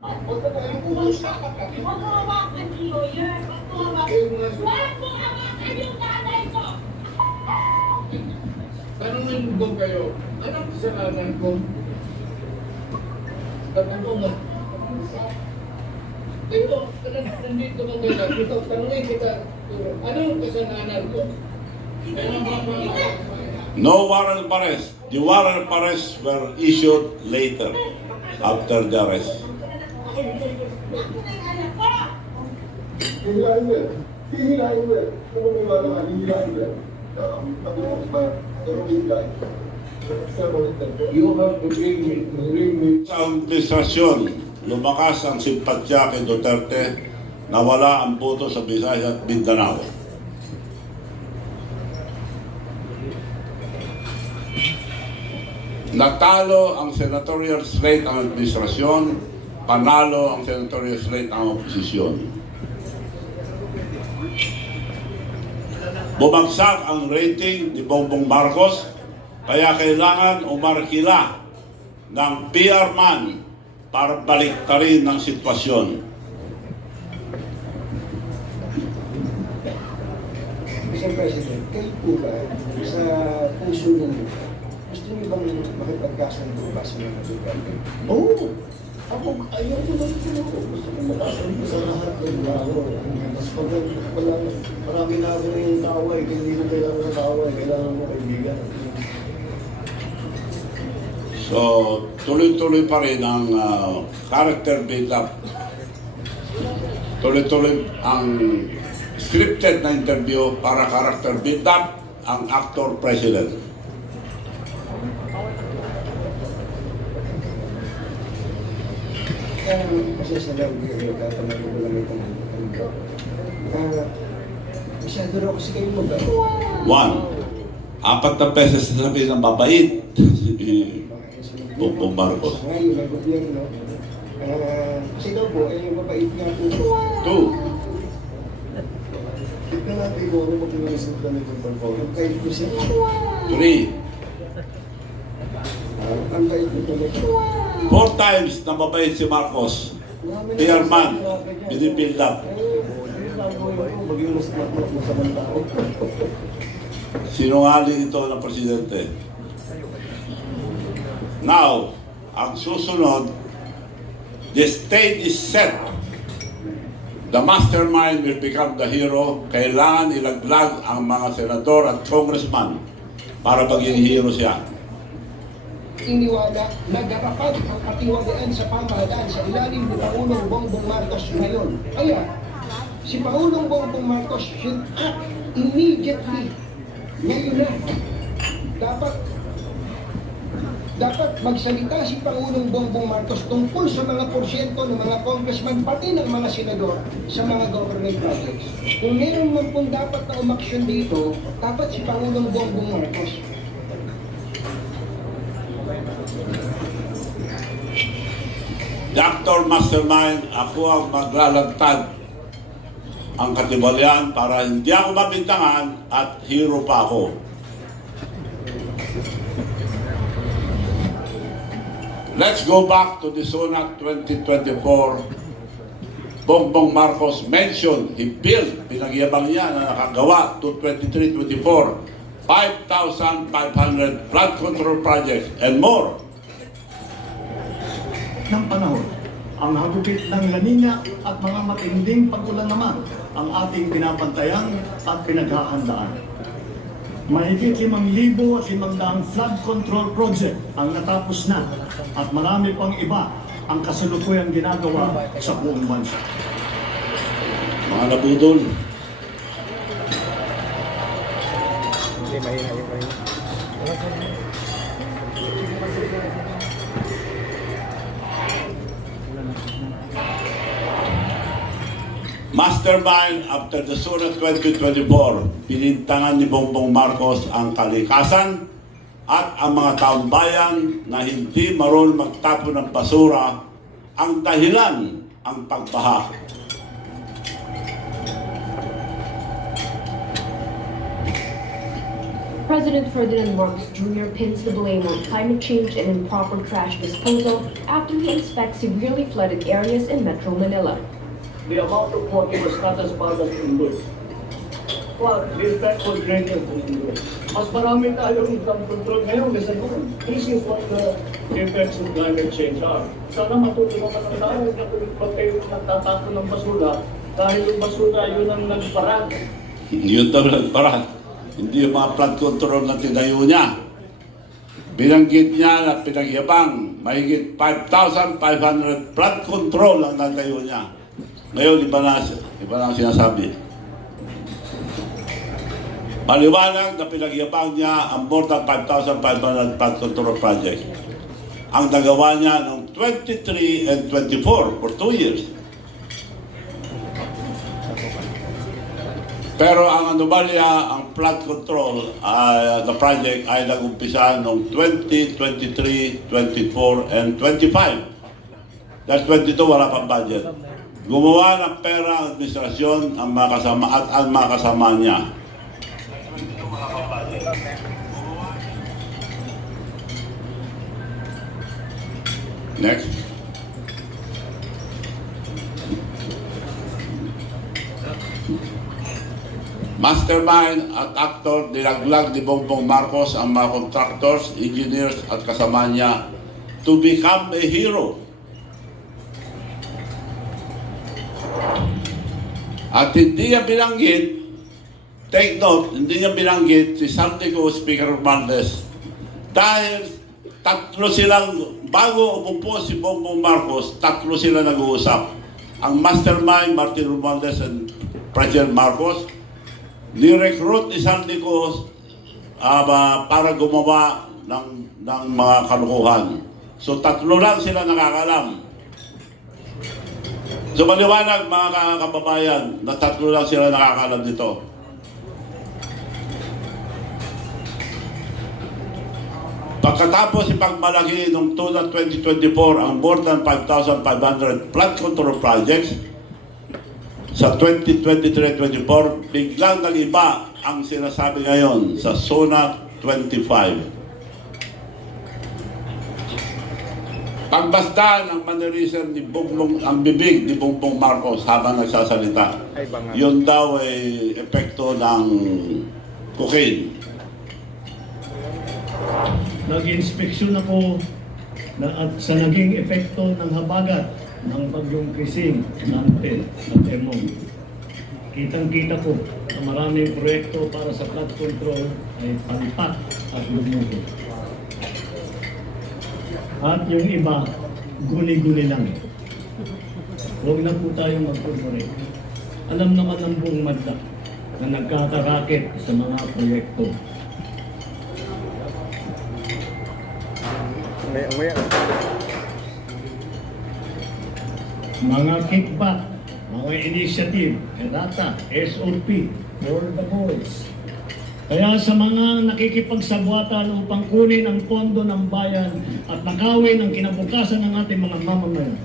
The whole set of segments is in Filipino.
Huwag na tayong uusap. Huwag mo hawakan si Lawyer. Huwag mo hawakan. Huwag mo hawakan yung nanay ko! Tanungin ko kayo, anong kasalanan ko? Tanong ko nga. Ito, nandito ka kaya. Ito, tanungin kita. Anong kasalanan ko? No warrant of arrest. The warrant of arrest were issued later, after the arrest. Hihilahin mo yan. Hihilahin mo yan. Kung may wala ka, hihilahin mo yan. Pag-uwas ba? Pero hihilahin. You have to bring me. Sa administrasyon, lumakas ang simpatya kay Duterte na wala ang boto sa Visayas at Mindanao. Natalo ang senatorial slate ang administrasyon, panalo ang senatorial slate ang oposisyon. Bumagsak ang rating ni Bongbong Marcos, kaya kailangan umarkila ng PR man para baliktarin ng sitwasyon. Mr. President, kayo po ba sa puso ninyo, gusto niyo bang makipagkasundo ba sa mga Duterte? Oo! Ako, ayaw ko lang ito. Gusto ko makasundo sa lahat ng tao. Mas wala, marami na ako yung kaaway. Hindi mo kailangan ng kaaway. Kailangan mo kaibigan. So, tuloy-tuloy pa rin ang character build-up. Tuloy-tuloy ang scripted na interview para character build-up ang actor president. Kasi sa lang, tatanong ko lang itong masyado raw kasi kayo One, 4 beses sabi ng babait si Bongbong Marcos. Ngayon, may gobyerno. Kasi daw po, yung mabait niya po. 2, Tignan natin kung ano mag-iisip ka nitong performance. Kahit po siya, 3, ang bait nito. 4 times na mabait si Marcos. PR man, binibuild up. Maging masamang tao. Sinungaling ito ng presidente. Now, ang susunod, the stage is set. The mastermind will become the hero. Kailangan ilaglag ang mga senador at congressman para maging hero siya. Iniwala na dapat ang katiwalaan sa pamahalaan sa ilalim ni Pangulong Bongbong Marcos ngayon. Kaya, si Pangulong Bongbong Marcos should act immediately. Ngayon na. Dapat magsalita si Pangulong Bongbong Marcos tungkol sa mga porsyento ng mga congressman, pati ng mga senador sa mga government projects. Kung meron man pong dapat na umaksyon dito, dapat si Pangulong Bongbong Marcos. Dr. Mastermind, ako ang maglalagtad ang katiwalian para hindi ako mabintangan at hero pa ako. Let's go back to the SONA 2024. Bongbong Marcos mentioned, he built, pinagyabang niya na nakagawa to 23-24, 5,500 flood control projects and more. Ng panahon, ang hagupit ng La Nina at mga matinding pag-ulan naman ang ating binabantayan at pinaghahandaan. Mahigit 5,500 flood control project ang natapos na at marami pang iba ang kasalukuyang ginagawa sa buong bansa. Mga nabudol. Mastermind, after the SONA 2024, pinintangan ni Bongbong Marcos ang kalikasan at ang mga taong bayan na hindi marunong magtapon ng basura ang dahilan ang pagbaha. President Ferdinand Marcos Jr. pins the blame on climate change and improper trash disposal after he inspects severely flooded areas in Metro Manila. The amount of water was not as bad as Indoor. But the effect was greater than Indoor. Mas marami tayong flood control ngayon kasi noon. This is what the effects of climate change are. Sana matutulungan ng tao na kung kayo nagtatapon ng basura dahil yung basura yun ang nagparag. Yun daw nagparat. Hindi yung mga flood control na tinayo niya. Binanggit niya na pinagyabang, mahigit 5,500 flood control ang natayo niya. Ngayon, iba na ang sinasabi. Maliwanag na pinagyabang niya ang more than 5,500 flood control project. Ang nagawa niya noong 23 and 24 for 2 years. Pero ang anomalya, ang flood control, the project ay nag-umpisa noong 20, 23, 24, and 25. Dahil 22 wala pang budget. Gumawa ng pera ang administrasyon ang mga kasama at ang mga kasama niya. Next. Mastermind at actor, nilaglag ni Bongbong Marcos ang mga contractors, engineers at kasama niya to become a hero. At hindi niya binanggit, take note, hindi niya binanggit si Saldico, Speaker Romualdez, dahil tatlo silang, bago umupo si Bongbong Marcos, tatlo sila nag-uusap. Ang mastermind, Martin Romualdez and President Marcos, ni-recruit ni Saldico para gumawa ng mga kalukuhan. So tatlo lang sila nakakalam. So maliwanag mga kababayan na tatlo lang sila nakakalam dito. Pagkatapos ipagmalaki noong 2024 ang more than 5,500 flood control projects, sa 2023-24, biglang nag-iba ang sinasabi ngayon sa Zona 25. Pagbasta ng mannerism ni Bongbong, ang bibig ni Bongbong Marcos habang nagsasalita, yun daw ay epekto ng cocaine. Nag-inspeksyon ako at sa naging epekto ng habagat ng bagyong Krising, Nantel at Emong. Kitang-kita ko na maraming proyekto para sa flood control ay palpak at lumuho. At yung iba, guni-guni lang. Huwag na po tayong magpupuri. Alam naman ng buong madla na nagkakarakit sa mga proyekto. Mga kickback, mga initiative, errata, SOP, for the boys. Kaya sa mga nakikipagsabwatan upang kunin ang pondo ng bayan at nakawin ang kinabukasan ng ating mga mamamayan,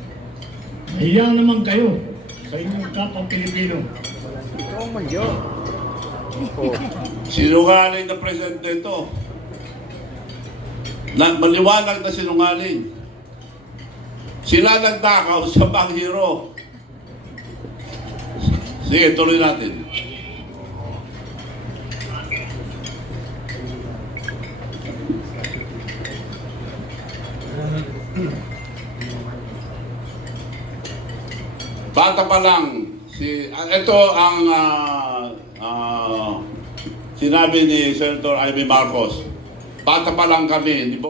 nahiya naman kayo sa inyong kapwa Pilipino. Sinungaling na presidente ito. Maliwanag na sinungaling. Sila nagtakaw sa Panghiro. Sige, tuloy natin. Bata pa lang, ito ang sinabi ni Senator Amy Marcos. Bata pa lang kami,